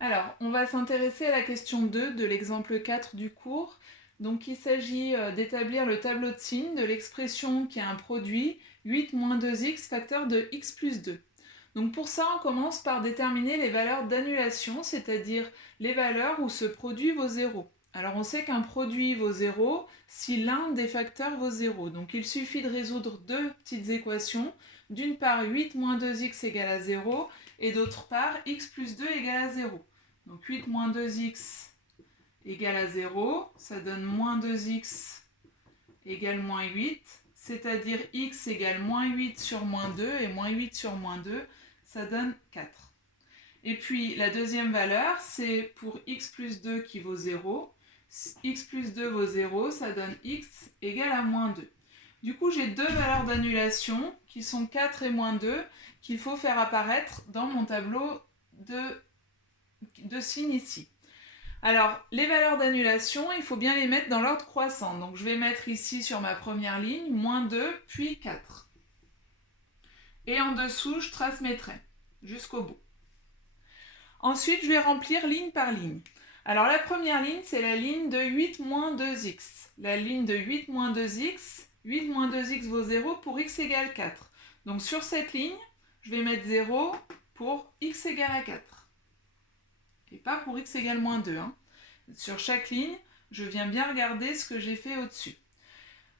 Alors, on va s'intéresser à la question 2 de l'exemple 4 du cours. Donc, il s'agit d'établir le tableau de signes de l'expression qui est un produit 8 moins 2x facteur de x plus 2. Donc, pour ça, on commence par déterminer les valeurs d'annulation, c'est-à-dire les valeurs où ce produit vaut 0. Alors, on sait qu'un produit vaut 0 si l'un des facteurs vaut 0. Donc, il suffit de résoudre deux petites équations. D'une part, 8 moins 2x égale à 0 et d'autre part, x plus 2 égale à 0. Donc 8 moins 2x égale à 0, ça donne moins 2x égale moins 8, c'est-à-dire x égale moins 8 sur moins 2, et moins 8 sur moins 2, ça donne 4. Et puis la deuxième valeur, c'est pour x plus 2 qui vaut 0. X plus 2 vaut 0, ça donne x égale à moins 2. Du coup, j'ai deux valeurs d'annulation qui sont 4 et moins 2 qu'il faut faire apparaître dans mon tableau de signes ici. Alors, les valeurs d'annulation, il faut bien les mettre dans l'ordre croissant. Donc, je vais mettre ici sur ma première ligne, moins 2, puis 4. Et en dessous, je trace mes traits jusqu'au bout. Ensuite, je vais remplir ligne par ligne. Alors, la première ligne, c'est la ligne de 8 moins 2x. La ligne de 8 moins 2x, 8 moins 2x vaut 0 pour x égale 4. Donc, sur cette ligne, je vais mettre 0 pour x égale à 4. Et pas pour x égale moins 2. Sur chaque ligne, je viens bien regarder ce que j'ai fait au-dessus.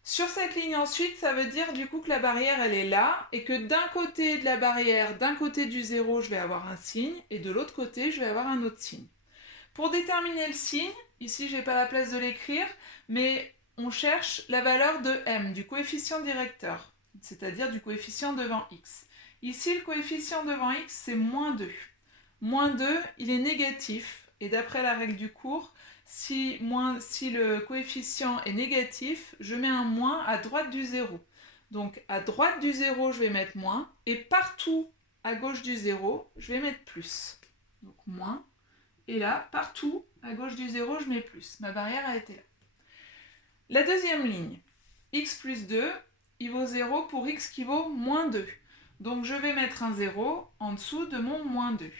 Sur cette ligne ensuite, ça veut dire du coup que la barrière elle est là et que d'un côté de la barrière, d'un côté du 0, je vais avoir un signe et de l'autre côté, je vais avoir un autre signe. Pour déterminer le signe, ici j'ai pas la place de l'écrire, mais on cherche la valeur de m, du coefficient directeur, c'est-à-dire du coefficient devant x. Ici, le coefficient devant x, c'est moins 2. Moins 2, il est négatif, et d'après la règle du cours, si le coefficient est négatif, je mets un moins à droite du 0. Donc à droite du 0, je vais mettre moins, et partout à gauche du 0, je vais mettre plus. Donc moins, et là, partout à gauche du 0, je mets plus. Ma barrière a été là. La deuxième ligne, x plus 2, il vaut 0 pour x qui vaut moins 2. Donc je vais mettre un 0 en dessous de mon moins 2.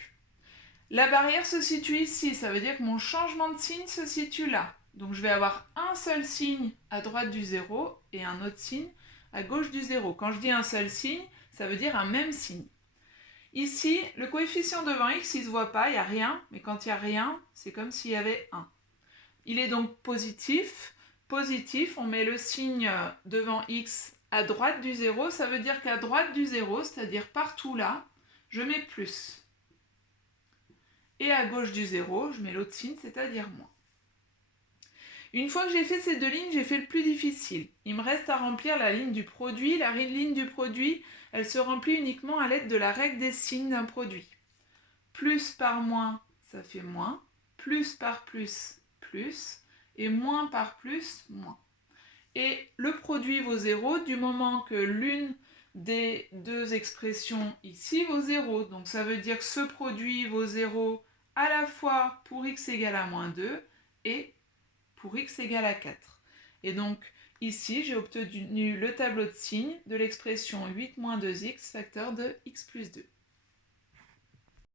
La barrière se situe ici, ça veut dire que mon changement de signe se situe là. Donc je vais avoir un seul signe à droite du 0 et un autre signe à gauche du 0. Quand je dis un seul signe, ça veut dire un même signe. Ici, le coefficient devant x, il ne se voit pas, il n'y a rien, mais quand il n'y a rien, c'est comme s'il y avait 1. Il est donc positif. Positif, on met le signe devant x à droite du 0, ça veut dire qu'à droite du 0, c'est-à-dire partout là, je mets plus. Et à gauche du 0, je mets l'autre signe, c'est-à-dire moins. Une fois que j'ai fait ces deux lignes, j'ai fait le plus difficile. Il me reste à remplir la ligne du produit. La ligne du produit, elle se remplit uniquement à l'aide de la règle des signes d'un produit. Plus par moins, ça fait moins. Plus par plus, plus. Et moins par plus, moins. Et le produit vaut 0 du moment que l'une des deux expressions ici vaut 0. Donc ça veut dire que ce produit vaut 0 à la fois pour x égale à moins 2 et pour x égale à 4. Et donc ici, j'ai obtenu le tableau de signes de l'expression 8 moins 2x facteur de x plus 2.